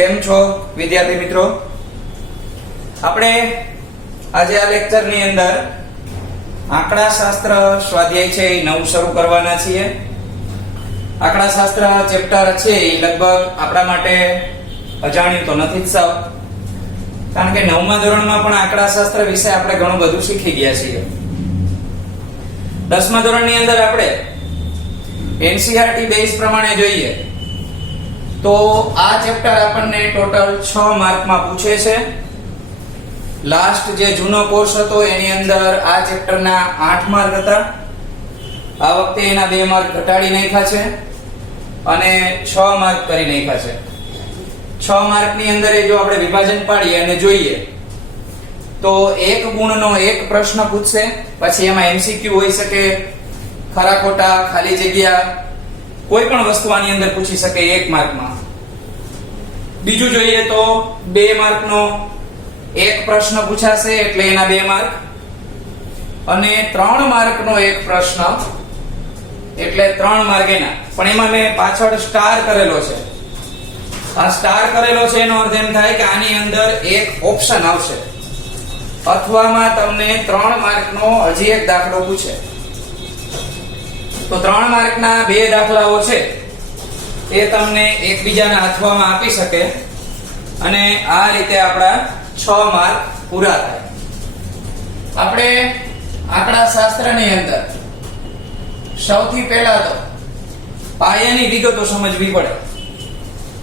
કેમ છો વિદ્યાર્થી મિત્રો? આપણે આજે આ લેક્ચર ની અંદર આંકડાશાસ્ત્ર સ્વાધ્યાય છે એ નવું શરૂ કરવાના છીએ. આંકડાશાસ્ત્ર ચેપ્ટર છે એ લગભગ આપણા માટે અજાણ્યું તો નથી જ સાવ, કારણ કે 9મા ધોરણમાં પણ આંકડાશાસ્ત્ર વિશે આપણે ઘણું બધું શીખી ગયા છીએ. 10મા ધોરણની અંદર આપણે NCERT બેઝ પ્રમાણે જોઈએ તો આ ચેપ્ટર આપણને ટોટલ 6 માર્કમાં પૂછે છે. લાસ્ટ જે જૂનો કોર્સ હતો એની અંદર આ ચેપ્ટરના 8 માર્ક હતા. આ વખતે એના 2 માર્ક ઘટાડી નાખ્યા છે અને 6 માર્ક કરી નાખ્યા છે. 6 માર્કની અંદર જો આપણે વિભાજન પાડીએ અને જોઈએ તો એક ગુણનો એક પ્રશ્ન પૂછશે, પછી એમાં MCQ હોઈ શકે, ખરા ખોટા, ખાલી જગ્યા, કોઈ પણ વસ્તુ આની અંદર પૂછી શકે 1 માર્કમાં. બીજું જોઈએ તો 2 માર્કનો એક પ્રશ્ન પૂછાશે એટલે એના 2 માર્ક, અને 3 માર્કનો એક પ્રશ્ન એટલે 3 માર્ક એના. પણ એમાં મેં પાછળ સ્ટાર કરેલો છે. આ સ્ટાર કરેલો છે એનો અર્થ એમ થાય કે આની અંદર એક ઓપ્શન આવશે, અથવામાં તમને 3 માર્કનો હજી એક દાખલો પૂછે. તો 3 માર્કના 2 દાખલાઓ છે એ તમને એકબીજાના અથવામાં આપી શકે અને આ રીતે આપણા 6 માર્ક પૂરા થાય. આપણે આંકડાશાસ્ત્રની અંદર સૌથી પહેલા તો પાયાની વિગતો સમજવી પડે,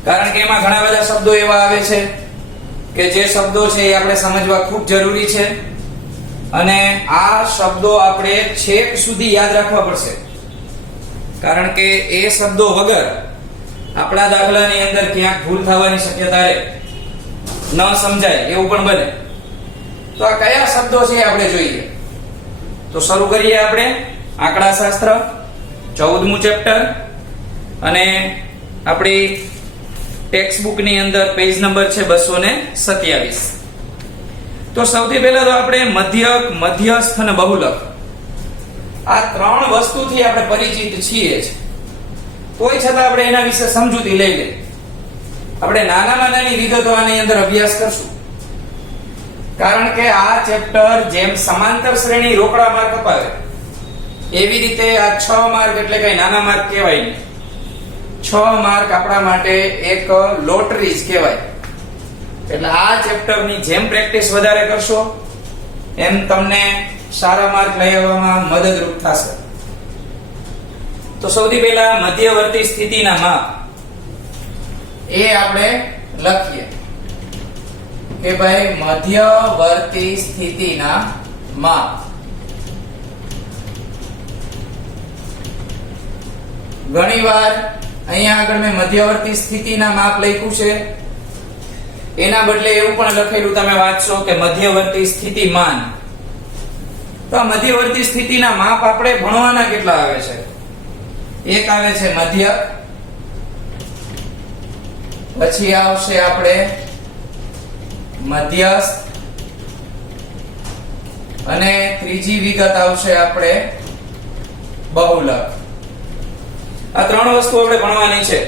કારણ કે એમાં ઘણા બધા શબ્દો એવા આવે છે કે જે શબ્દો છે એ આપણે સમજવા ખૂબ જરૂરી છે અને આ શબ્દો આપણે છેક સુધી યાદ રાખવા પડશે, કારણ કે એ શબ્દો વગર આપણા દાખલાની અંદર ક્યાંક ભૂલ થવાની શક્યતા રહે, ન સમજાય એવું પણ બને. તો આ કયા શબ્દો છે આપણે જોઈએ. તો શરૂ કરીએ આપણે આંકડાશાસ્ત્ર 14મું ચેપ્ટર, અને આપણી ટેક્સ્ટ બુક ની અંદર પેજ નંબર છે 227. તો સૌથી પહેલા તો આપણે મધ્યક, મધ્યસ્થ અને બહુલક આ 3 વસ્તુથી આપણે પરિચિત છીએ જ, તોય છતાં આપણે એના વિશે સમજૂતી લઈ લઈએ. આપણે નાનામાં નાની વિગતો આની અંદર અભ્યાસ કરશું, કારણ કે આ ચેપ્ટર જેમ સમાંતર શ્રેણી રોકડા માર્ક અપાવે એવી રીતે આ 6 માર્ક એટલે કઈ નાના માર્ક કહેવાય નહીં. 6 માર્ક આપણા માટે એક લોટરી જ કહેવાય. એટલે આ ચેપ્ટરની જેમ પ્રેક્ટિસ વધારે કરશો એમ તમને સારા માર્ક લઈ આવવામાં મદદરૂપ થશે. તો સૌથી પહેલા મધ્યવર્તી સ્થિતિના માપ એ આપણે લખીએ કે ભાઈ મધ્યવર્તી સ્થિતિના માપ. ઘણીવાર અહીંયા આગળ મેં મધ્યવર્તી સ્થિતિના માપ લખ્યું છે, એના બદલે એવું પણ લખેલું તમે વાંચશો કે મધ્યવર્તી સ્થિતિમાન. તો આ મધ્યવર્તી સ્થિતિના માપ આપણે ભણવાના કેટલા આવે છે? એક આવે છે મધ્યક, પછી આવશે આપણે મધ્યસ્થ, અને ત્રીજી વિગત આવશે આપણે બહુલક. આ 3 વસ્તુ આપણે ભણવાની છે.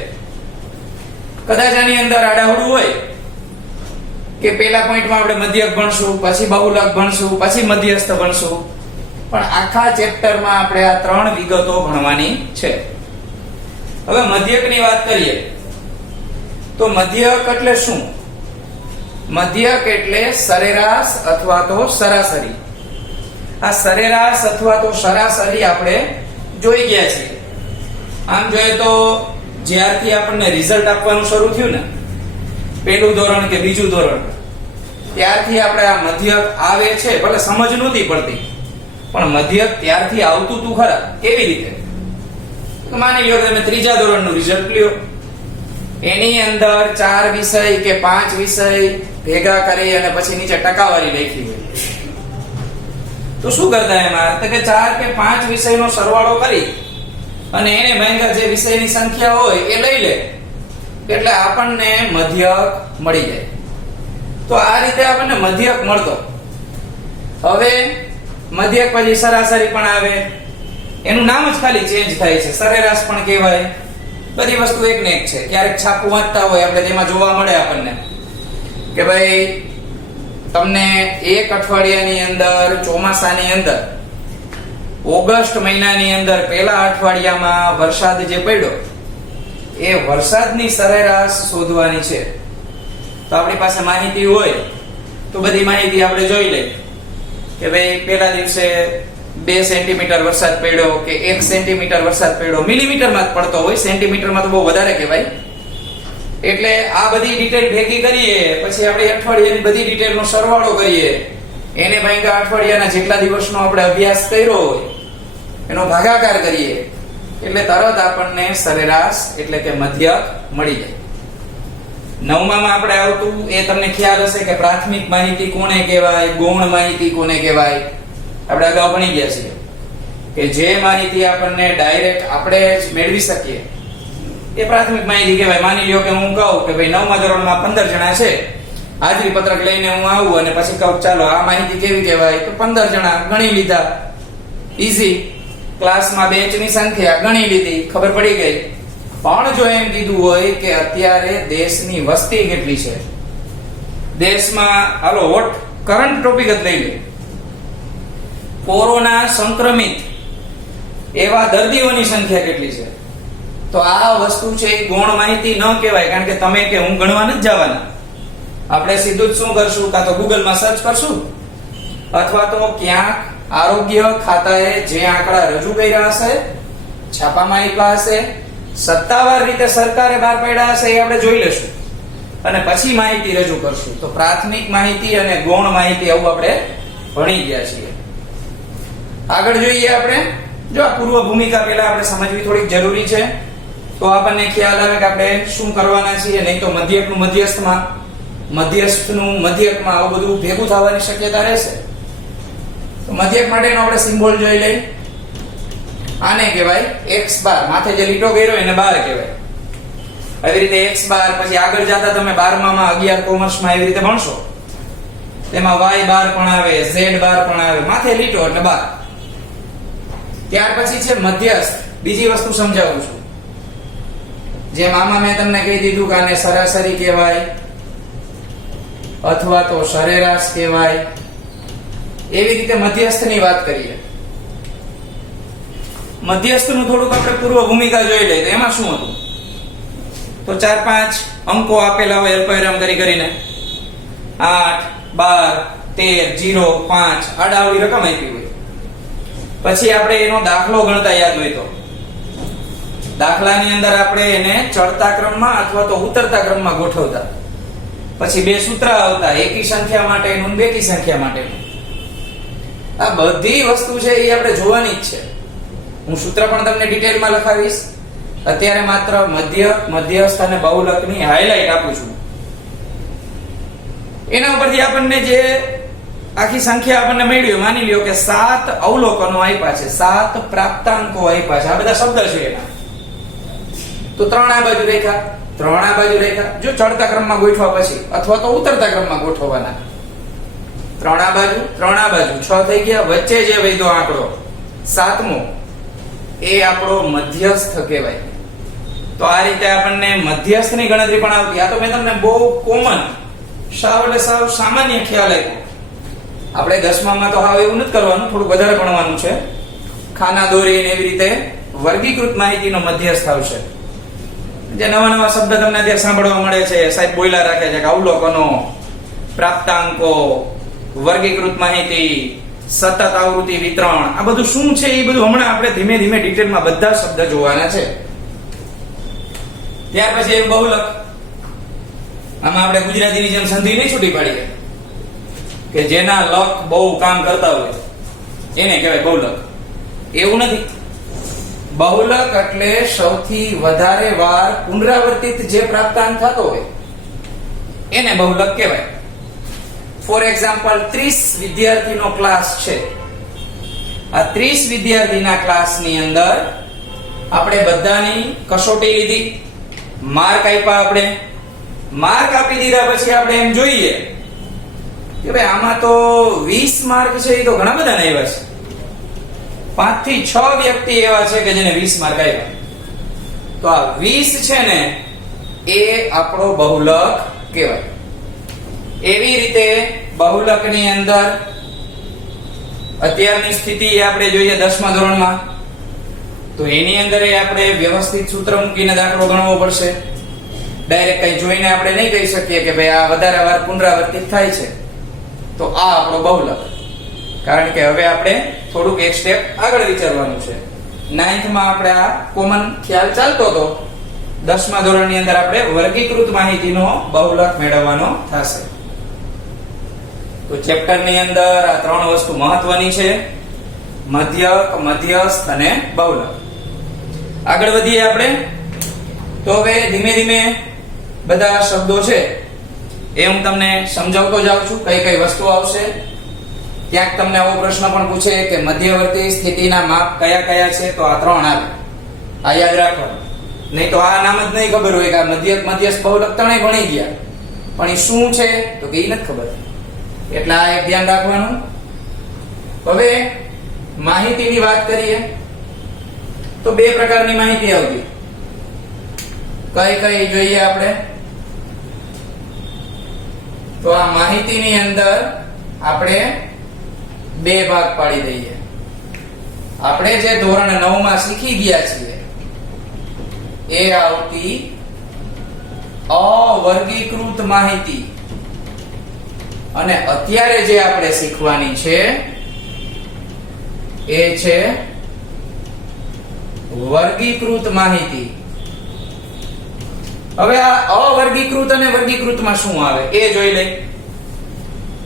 કદાચ આની અંદર આડાહડું હોય કે પહેલા પોઈન્ટમાં આપણે મધ્યક ભણશું, પછી બહુલક ભણશું, પછી મધ્યસ્થ ભણશું, પણ આખા ચેપ્ટરમાં આપણે આ 3 વિગતો ભણવાની છે. હવે મધ્યકની વાત કરીએ તો મધ્યક એટલે શું? મધ્યક એટલે સરેરાશ અથવા તો સરાસરી. આ સરેરાશ અથવા તો સરાસરી આપણે જોઈ ગયા છીએ. આમ જોઈએ તો જ્યારથી આપણને રિઝલ્ટ આપવાનું શરૂ થયું ને, પહેલું ધોરણ કે બીજું ધોરણ, ત્યારથી આપણે આ મધ્યક આવે છે. ભલે સમજ નહોતી પડતી પણ મધ્યક ત્યારથી આવતું તું ખરા. કેવી રીતે? તો માની લ્યો તમે 3જા ધોરણનું રિઝલ્ટ લ્યો, એની અંદર 4 વિષય કે 5 વિષય ભેગા કરી અને પછી નીચે ટકાવારી લખી હોય, તો શું કરતા એમાં? તો કે 4 કે 5 વિષયનો સરવાળો કરી અને એને ભાંગ્યા જે વિષયની સંખ્યા હોય એ લઈ લે એટલે આપણને મધ્યક મળી જાય. તો આ રીતે આપણને મધ્યક મળતો. હવે મધ્યક પછી સરાસરી પણ આવે, એનું નામ જ ખાલી ચેન્જ થાય છે. સરેરાશ પણ કહેવાય બધી વસ્તુ એક ને એક છે. ક્યારેક છાપું વાંચતા હોય આપણે, તેમાં જોવા મળે આપણને કે ભાઈ તમને એક અઠવાડિયાની અંદર, ચોમાસાની અંદર, ઓગસ્ટ મહિનાની અંદર પહેલા અઠવાડિયામાં વરસાદ જે પડ્યો એ વરસાદની સરેરાશ શોધવાની છે. તો આપણી પાસે માહિતી હોય તો બધી માહિતી આપણે જોઈ લઈએ કે ભાઈ પહેલા દિવસે 2 સેન્ટીમીટર વરસાદ પડ્યો કે 1 સેન્ટીમીટર વરસાદ પડ્યો. મિલીમીટરમાં જ પડતો હોય, સેન્ટીમીટરમાં તો બહુ વધારે કહેવાય. એટલે આ બધી ડિટેલ ભેગી કરીએ, પછી આપણે અઠવાડિયાની બધી ડિટેલનો સરવાળો કરીએ, એને ભાગ્યા અઠવાડિયાના જેટલા દિવસનો આપણે અભ્યાસ કર્યો હોય એનો ભાગાકાર કરીએ, એટલે તરત આપણને સરેરાશ એટલે કે મધ્યક મળી જાય. 9માં આપણે આવતું એ તમને ખ્યાલ હશે કે પ્રાથમિક માહિતી કોને કહેવાય, ગૌણ માહિતી કોને કહેવાય. આપણે અગાઉ ભણી ગયા છીએ કે જે માહિતી આપણને ડાયરેક્ટ આપણે જ મેળવી શકીએ એ પ્રાથમિક માહિતી કહેવાય. માની લ્યો કે હું કહું કે ભાઈ 9મા ધોરણમાં 15 જણા છે, હાજરી પત્રક લઈને હું આવું અને પછી કહું ચાલો આ માહિતી કેવી કહેવાય, તો 15 જણા ગણી લીધા, ઈઝી. ક્લાસમાં બેન્ચની સંખ્યા ગણી લીધી, ખબર પડી ગઈ. પણ જો એમ કીધું હોય કે અત્યારે દેશની વસ્તી કેટલી છે, દેશમાં હાલો વોટ કરંટ ટોપિક જ લઈ લે, કોરોના સંક્રમિત એવા દર્દીઓની સંખ્યા કેટલી છે, તો આ વસ્તુ છે એ ગૌણ માહિતી ન કહેવાય. કારણ કે તમે કે હું ગણવા નથી જવાના, આપણે સીધું જ શું કરશું, કાં તો ગૂગલમાં સર્ચ કરશું અથવા તો ક્યાંક આરોગ્ય ખાતાએ જે આંકડા રજૂ કર્યા હશે, છાપામાં આપ્યા હશે, સત્તાવાર રીતે સરકારે બહાર પાડ્યા હશે, એ આપણે જોઈ લેશું અને પછી માહિતી રજૂ કરશું. તો પ્રાથમિક માહિતી અને ગૌણ માહિતી આવું આપણે ભણી ગયા છીએ. આગળ જોઈએ આપણે. જો આ પૂર્વ ભૂમિકા પહેલા આપણે સમજવી થોડીક જરૂરી છે, તો આપણને ખ્યાલ આવે કે આપણે શું કરવાના છીએ. નહીં તો મધ્યકનું મધ્યસ્થમાં, મધ્યસ્થનું મધ્યકમાં આવું બધું ભેગું થવાની શક્યતા રહેશે. તો મધ્યક માટેનો આપણે સિમ્બોલ જોઈ લઈએ. આને કહેવાય x બાર, માથે જે લીટો કર્યો એને બાર કહેવાય. આવી રીતે x બાર, પછી આગળ જતા તમે 12માં 11 કોમર્સમાં એવી રીતે ભણશો, તેમાં y બાર પણ આવે, z બાર પણ આવે, માથે લીટો એટલે બાર. ત્યાર પછી છે મધ્યસ્થ. બીજી વસ્તુ સમજાવું છું. જેમ આમાં મેં તમને કહી દીધું કે આને સરાસરી કહેવાય અથવા તો સરેરાશ કહેવાય, એવી રીતે મધ્યસ્થની વાત કરીએ. મધ્યસ્થનું થોડુંક આપણે પૂર્વ ભૂમિકા જોઈ લઈએ. તો એમાં શું હતું, તો 4-5 અંકો આપેલા હોય અલ્પવિરામ કરીને, 8, 12, 13, 0, 5 આડાવડી રકમ આપી હોય. પછી આપણે એનો દાખલો ગણતા યાદ હોય તો દાખલાની અંદર આપણે એને ચડતા ક્રમમાં અથવા તો ઉતરતા ક્રમમાં ગોઠવતા. પછી 2 સૂત્ર આવતા, એકી સંખ્યા માટેનું, બેકી સંખ્યા માટેનું. આ બધી વસ્તુ છે એ આપણે જોવાની જ છે. હું સૂત્ર પણ તમને ડિટેલમાં લખાવીશ. અત્યારે માત્ર મધ્યક, મધ્યસ્થ અને બહુલકની હાઇલાઇટ આપું છું. એના ઉપરથી આપણને જે આખી સંખ્યા આપણને મળી, માની લ્યો કે 7 અવલોકનો આપ્યા છે, 7 પ્રાપ્તાંકો આપ્યા છે. આ બધા શબ્દ છે એના. તો 3 આ બાજુ રેખા, 3 આ બાજુ રેખા. જો ચડતા ક્રમમાં ગોઠવા પછી અથવા તો ઉતરતા ક્રમમાં ગોઠવવાના. 3 આ બાજુ, 3 આ બાજુ, 6 થઈ ગયા. વચ્ચે જે વધ્યો આંકડો 7મો એ આપણો મધ્યસ્થ કહેવાય. તો આ રીતે આપણને મધ્યસ્થની ગણતરી પણ આવતી. આ તો મેં તમને બહુ કોમન, સાવ એટલે સાવ સામાન્ય ખ્યાલ આપ્યો. આપણે 10માં તો હાવ એવું નથી કરવાનું, થોડું વધારે ભણવાનું છે. ખાના દોરીને એવી રીતે વર્ગીકૃત માહિતીનો મધ્યસ્થ આવશે. જે નવા નવા શબ્દ તમને અત્યારે સાંભળવા મળે છે, સાહેબ બોયલા રાખે છે કે અવલોકનો, પ્રાપ્તાંકો, વર્ગીકૃત માહિતી, સતત આવૃત્તિ વિતરણ, આ બધું શું છે એ બધું હમણાં આપણે ધીમે ધીમે ડિટેલમાં બધા શબ્દ જોવાના છે. ત્યાર પછી બહુલક. આમાં આપણે ગુજરાતીની જેમ સંધિ નહીં છૂટી પાડીએ કે જેના લક બહુ કામ કરતા હોય એને કહેવાય બહુલક. એવું નથી. બહુલક એટલે સૌથી વધારે વાર પુનરાવર્તિત જે પ્રાપ્તાંક થતો હોય એને બહુલક કહેવાય. ફોર એક્ઝામ્પલ 30 વિદ્યાર્થીનો ક્લાસ છે. આ 30 વિદ્યાર્થીના ક્લાસની અંદર આપણે બધાની કસોટી લીધી, માર્ક આપ્યા. આપણે માર્ક આપી દીધા પછી આપણે એમ જોઈએ કે ભાઈ આમાં તો 20 માર્ક છે, એ તો ઘણા બધાને આવ્યા છે. 5 થી 6 વ્યક્તિ એવા છે કે જેને 20 માર્ક આવ્યા. તો આ 20 છે ને એ આપણો બહુલક કહેવાય. એવી રીતે બહુલકની અંદર અત્યારની સ્થિતિ આપણે જોઈએ 10મા ધોરણમાં, તો એની અંદર આપણે વ્યવસ્થિત સૂત્ર મૂકીને દાખલો ગણવો પડશે. ડાયરેક્ટ કઈ જોઈને આપણે નહીં કહી શકીએ કે ભાઈ આ વધારે વાર પુનરાવર્તિત થાય છે તો આ આપણો બહુલક. કારણ કે હવે આપણે થોડુંક એક સ્ટેપ આગળ વિચારવાનું છે. 9th માં આપણે આ કોમન ખ્યાલ ચાલતો હતો. 10મા ધોરણની અંદર આપણે વર્ગીકૃત માહિતીનો બહુલક મેળવવાનો થશે. તો ચેપ્ટર ની અંદર આ ત્રણ વસ્તુ મહત્વની છે: મધ્યક, મધ્યસ્થ અને બહુલક. આગળ વધીએ આપણે. તો હવે ધીમે ધીમે બધા શબ્દો છે એ હું તમને સમજાવતો જાઉં છું, કઈ કઈ વસ્તુ આવશે. ક્યાંક તમને આવો પ્રશ્ન પણ પૂછે કે મધ્યવર્તી સ્થિતિના માપ કયા કયા છે, તો આ ત્રણ આવે. આ યાદ રાખવાનું. નહીં તો આ નામ જ નહીં ખબર હોય કે આ મધ્યક, મધ્યસ્થ, બહુલક ત્રણેય ભણી ગયા, પણ એ શું છે તો કે એ નથી ખબર. એટલે આ એક ધ્યાન રાખવાનું. હવે માહિતીની વાત કરીએ તો બે પ્રકારની માહિતી આવતી. કઈ કઈ જોઈએ આપણે? તો આ માહિતીની અંદર આપણે બે ભાગ પાડી દઈએ. આપણે જે ધોરણ 9 માં શીખી ગયા છીએ એ આવતી અવર્ગીકૃત માહિતી, અને અત્યારે જે આપણે શીખવાની છે એ છે વર્ગીકૃત માહિતી. હવે આ અવર્ગીકૃત અને વર્ગીકૃતમાં શું આવે એ જોઈ લઈએ.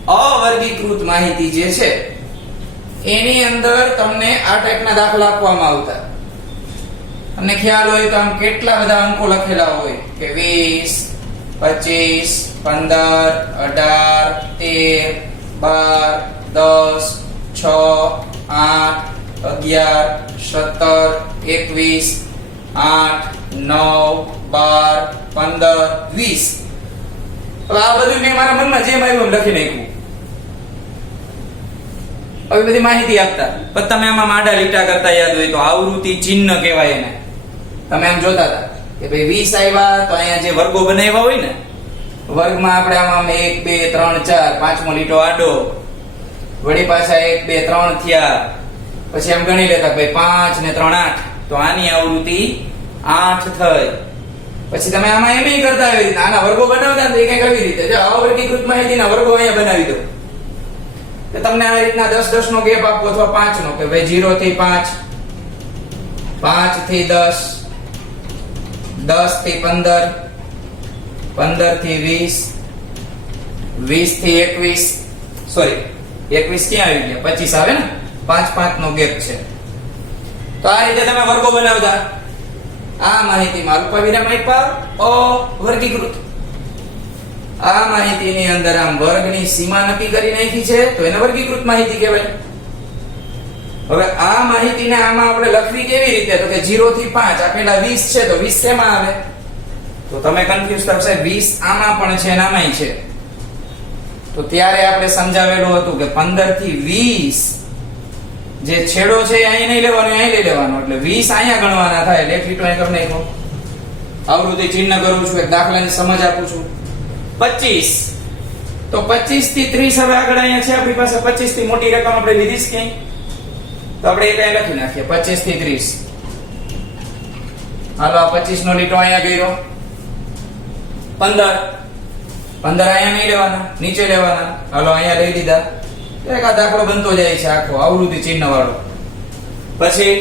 અવર્ગીકૃત માહિતી જે છે એની અંદર તમને આ ટાઈપના દાખલા આપવામાં આવતા. તમને ખ્યાલ હોય તો આમ કેટલા બધા અંકો લખેલા હોય કે 20, 25, 15, 18, 19, 12, 15, 20. આ બધું મેં મારા મનમાં જે આવ્યું એમ લખી નાખ્યું. આવી બધી માહિતી આપતા. પણ તમે આમાં માડા લીટા કરતા યાદ હોય તો આવૃત્તિ ચિહ્ન કહેવાય એને. તમે આમ જોતા હતા કે ભાઈ 20 આવ્યા તો અહીંયા જે વર્ગો બનાવ્યા હોય ને, વર્ગમાં આપણે આમાં 1, 2, 3, 4, પાંચમો લીટો આડો, વળી પાછા 1, 2, 3 થયા, પછી એમ ગણી લેતા ભાઈ 5 ને 3 8, તો આની આવૃત્તિ 8 થઈ. પછી તમે આમાં એમ કરતા આવી રીતે આના વર્ગો બનાવતા ને કઈક આવી રીતે જો અવર્ગીકૃત માહિતીના વર્ગો અહીંયા બનાવી દો. તો તમને આ રીતના 10 10 નો ગેપ આપો અથવા 5 નો, કે ભાઈ 0 થી 5, 5 થી 10, 10 થી 15, 15 થી 20, 20 થી 21, સોરી 21 ક્યાં આવી ગયા, 25 આવે ને, 5 5 નો ગેપ છે. તો આ રીતે તમે વર્ગો બનાવતા. આ માહિતીમાં અલ્પવિરામ આપ્યા અવર્ગીકૃત. આ માહિતીની અંદર આમ વર્ગની સીમા નક્કી કરી નાખી છે તો એને વર્ગીકૃત માહિતી કહેવાય. હવે આ માહિતીને આમાં આપણે લખવી કેવી રીતે, તો કે 0 થી 5, આ પેલા 20 છે તો 20 શેમાં આવે, તો તમે કન્ફ્યુઝ થશે. 20 આમાં પણ છે અને આમાંય છે. તો ત્યારે આપણે સમજાવેલું હતું કે 15 થી 20 જે છેડો છે એ અહીં નહીં લેવાનો, અહીં લઈ લેવાનો, એટલે 20 અહીંયા ગણવાના થાય. એટલે એક લીટો અહીં કરી નાખો. આવૃત્તિ ચિહ્ન કરું છું, એક દાખલાની સમજ આપું છું. 25, તો 25 થી 30 હવે આગળ અહીંયા છે આપણી પાસે. 25 થી મોટી રકમ આપણે લીધી છે ક્યાંય, તો આપણે એ કઈ લખી નાખીએ 25 થી 30. હાલો આ 25 નો લીટો અહીંયા ગયો. 15 અહીંયા નહીં લેવાના, નીચે લેવાના. હાલો અહીંયા લઈ લીધા. એક આ દાખલો બનતો જાય છે આખો આવૃત્તિ ચિહ્ન વાળો. પછી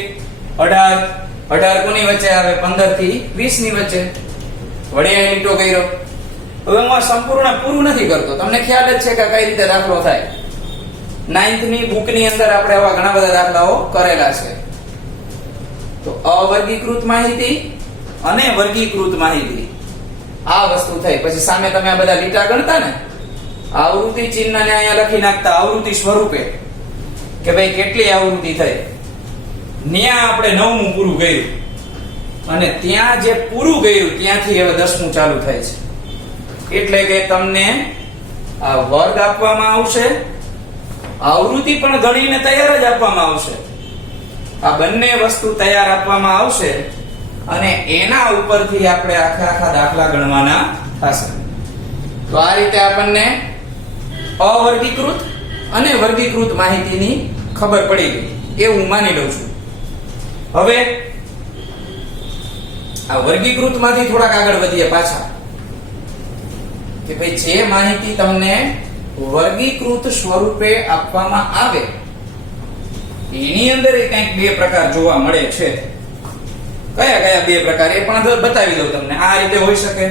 18 કોની વચ્ચે આવે, 15 થી 20 ની વચ્ચે. વળી અહીં લીટો કર્યો. હવે હું આ સંપૂર્ણ પૂરું નથી કરતો, તમને ખ્યાલ જ છે કે કઈ રીતે દાખલો થાય. 9th ની બુક ની અંદર આપણે આવા ઘણા બધા દાખલાઓ કરેલા છે. તો અવર્ગીકૃત માહિતી અને વર્ગીકૃત માહિતી આ વસ્તુ થઈ. પછી સામે તમે આ બધા લીટા ગણતા ને, આવૃત્તિ ચિહ્નને અહીંયા લખી નાખતા આવૃત્તિ સ્વરૂપે કે ભાઈ કેટલી આવૃત્તિ થઈ. ન્યા આપણે 9મું પૂરું કર્યું અને ત્યાં જે પૂરું કર્યું ત્યાંથી હવે 10મું ચાલુ થાય છે. એટલે કે તમને આ વર્ગ આપવામાં આવશે, આવૃત્તિ પણ ગણીને તૈયાર જ આપવામાં આવશે. આ બંને વસ્તુ તૈયાર આપવામાં આવશે અને એના ઉપરથી આપણે આખા દાખલા ગણવાના થશે. તો આ રીતે આપણને અવર્ગીકૃત અને વર્ગીકૃત માહિતીની ખબર પડી ગઈ એવું માની લઉં છું. હવે આ વર્ગીકૃત માંથી થોડાક આગળ વધીએ પાછા કે ભાઈ જે માહિતી તમને વર્ગીકૃત સ્વરૂપે આપવામાં આવે એની અંદર કંઈક બે પ્રકાર જોવા મળે છે. કયા કયા બે પ્રકાર એ પણ બતાવી દઉં તમને. આ રીતે હોઈ શકે,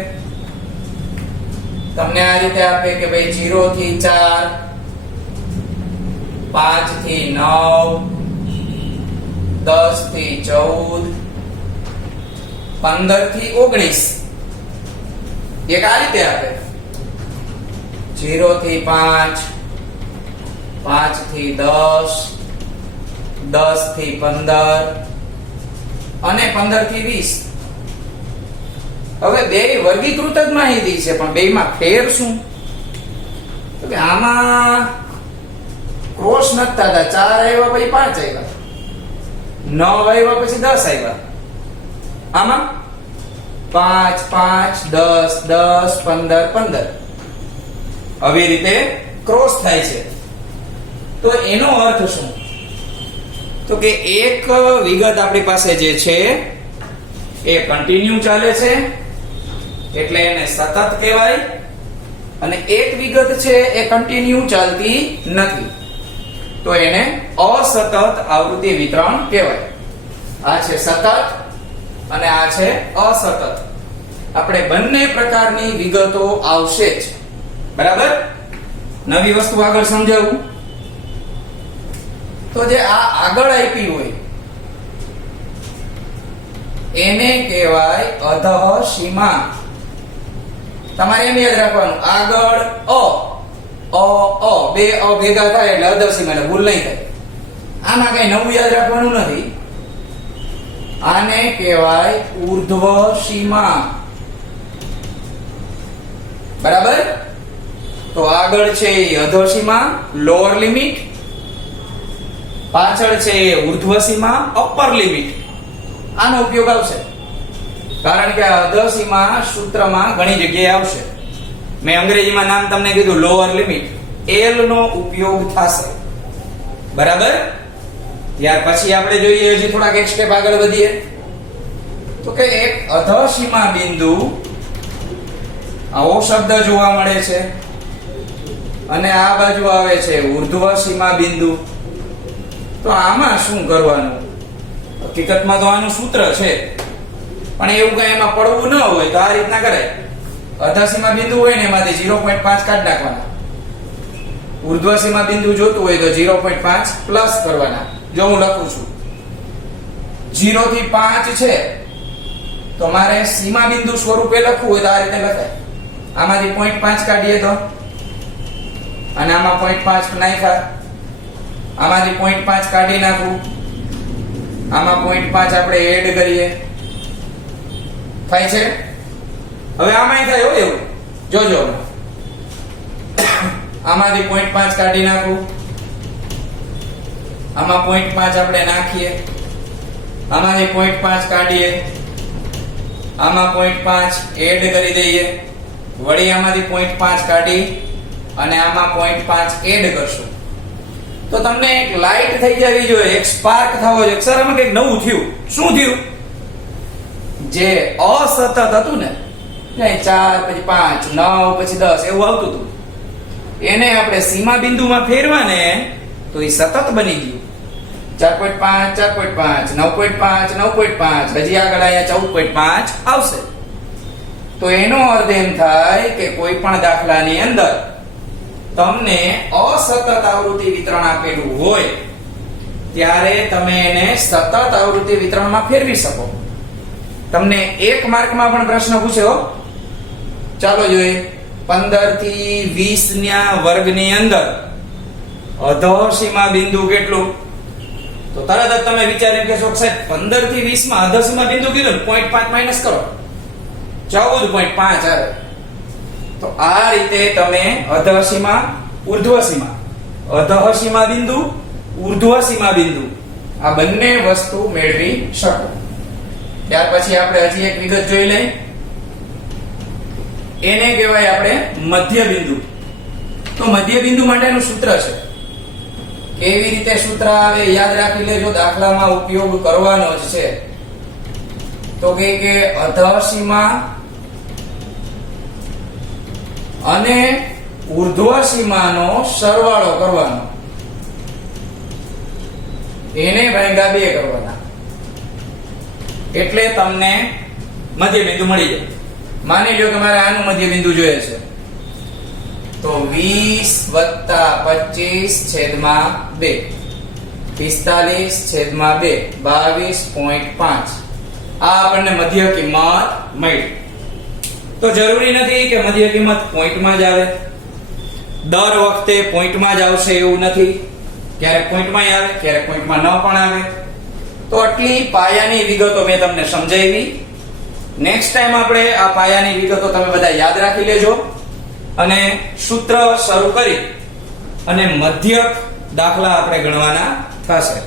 તમને આ રીતે આપે કે ભાઈ 0 થી 4, 5 થી 9, 10 થી 14, 15 થી 19. એક આ રીતે આપે 0 થી 5, 5 થી 10, 10 થી 15 અને 15 થી 20. હવે બે વર્ગીકૃત જ માહિતી છે પણ બેમાં ફેર શું? તો કે આમાં ક્રોસ નથી થતા. 4 આવ્યા પછી 5 આવ્યા, 9 આવ્યા પછી 10 આવ્યા. આમાં 5 5 10 10 15 15 આવી રીતે ક્રોસ થાય છે. તો એનો અર્થ શું? તો કે એક વિગત આપણી પાસે જે છે એ કન્ટિન્યુ ચાલે છે એટલે એને સતત કહેવાય, અને એક વિગત છે એ કન્ટિન્યુ ચાલતી નથી તો એને અસતત આવૃત્તિ વિતરણ કહેવાય. આ છે સતત અને આ છે અસતત. આપણે બંને પ્રકારની વિગતો આવશે જ. બરાબર? નવી વસ્તુ આગળ સમજાવું તો જે આ આગળ આપી હોય એને કહેવાય અધઃ સીમા. તમારે એમ યાદ રાખવાનું આગળ અ બે અ ભેગા થાય એટલે અધઃ સીમા, એટલે ભૂલ નહીં થાય. આમાં કઈ નવું યાદ રાખવાનું નથી. આને કહેવાય ઊર્ધ્વ સીમા. બરાબર? તો આગળ છે અધઃ સીમા લોઅર લિમિટ, પાછળ છે ઊર્ધ્વ સીમા અપર લિમિટ. આનો ઉપયોગ આવશે કારણ કે અધઃ સીમા સૂત્રમાં ઘણી જગ્યાએ આવશે. મેં અંગ્રેજીમાં નામ તમને કીધું લોઅર લિમિટ, એલ નો ઉપયોગ થશે. બરાબર? ત્યાર પછી આપણે જોઈએ હજી થોડાક એક સ્ટેપ આગળ વધીએ તો કે એક અધઃ સીમા બિંદુ આવો શબ્દ જોવા મળે છે અને આ બાજુ આવે છે ઊર્ધ્વ સીમા બિંદુ. તો આમાં શું કરવાનું? હકીકતમાં તો આનું સૂત્ર છે પણ એવું કઈ એમાં પડવું ન હોય તો આ રીતના કરાય. અધઃ સીમા બિંદુ હોય ને એમાંથી 0.5 કાઢી નાખવાના. ઊર્ધ્વ સીમા બિંદુ જોતું હોય તો 0.5 પ્લસ કરવાના. જો હું લખું છું 0 થી 5 છે તો મારે સીમા બિંદુ સ્વરૂપે લખવું હોય તો આ રીતે લખાય. આમાંથી 0.5 કાઢીએ તો અને આમાં 0.5 નાખ્યા, આમાંથી 0.5 કાઢી નાખું, આમાં 0.5 આપણે એડ કરીએ. થાય છે? હવે આમાંય થાય હોય એવું જોજો. આમાંથી 0.5 કાઢી નાખું, આમાં 0.5 આપણે નાખીએ, આમાંથી 0.5 કાઢીએ, આમાં 0.5 એડ કરી દઈએ, વળી આમાંથી 0.5 કાઢી અને આમાં 0.5 એડ કરશું તો તમને એક લાઈટ થઈ જવી જોઈએ, એક સ્પાર્ક થવો જોઈએ. સર આમાં કંઈક નવું થયું. શું થયું? જે અસતત હતું ને 4 પછી 5 9 પછી 10 એવું આવતું હતું એને આપણે સીમા બિંદુમાં ફેરવાને તો એ સતત બની ગયું. 4.5 4.5 9.5 9.5 હજી આગળ અહીંયા 14.5 આવશે. તો એનો અર્થ એમ થાય કે કોઈ પણ દાખલાની અંદર તમને અસતત આવૃત્તિ વિતરણ આપેલું હોય ત્યારે તમે એને સતત આવૃત્તિ વિતરણમાં ફેરવી શકો. તમને 1 માર્કમાં પણ પ્રશ્ન પૂછ્યો, ચાલો જોઈએ. 15 થી 20 ના વર્ગની અંદર અધઃ સીમા બિંદુ કેટલું? તો તરત જ તમે વિચારીને કહેશો કે સાહેબ 15 થી 20 માં અધઃ સીમા બિંદુ કીધું 0.5 માઈનસ કરો 14.5 આવે. તો આ રીતે તમે અધઃ સીમા ઊર્ધ્વ સીમા, અધઃ સીમા બિંદુ ઊર્ધ્વ સીમા બિંદુ આ બંને વસ્તુ મેળવી શકો. ત્યાર પછી આપણે હજી એક વિગત જોઈ લઈ. એને કહેવાય આપણે મધ્ય બિંદુ. તો મધ્ય બિંદુ માટેનું સૂત્ર છે. કેવી રીતે સૂત્ર આવે યાદ રાખી લેજો, દાખલામાં ઉપયોગ કરવાનો જ છે. તો કે અધઃસીમા અને ઉર્ધ્વ સીમાનો સરવાળો કરવાનો, એને ભાગ્યા 2 કરવાના, એટલે તમને મધ્ય બિંદુ મળી જાય. માની લો કે મારે આનું મધ્ય બિંદુ જોઈએ છે, તો 20 + 25/2, 45/2, 22.5 આ આપણને મધ્ય કિંમત મળી. તો જરૂરી નથી કે મધ્ય કિંમત પોઈન્ટમાં જ આવે, દર વખતે પોઈન્ટમાં જ આવશે એવું નથી. ક્યારેક પોઈન્ટમાં આવે, ક્યારેક પોઈન્ટમાં ન પણ આવે. તો આટલી પાયાની વિગતો મેં તમને સમજાવી. નેક્સ્ટ ટાઈમ આપણે આ પાયાની વિગતો તમે બધા યાદ રાખી લેજો અને સૂત્ર શરૂ કરી અને મધ્યક દાખલા આપણે ગણવાના થશે.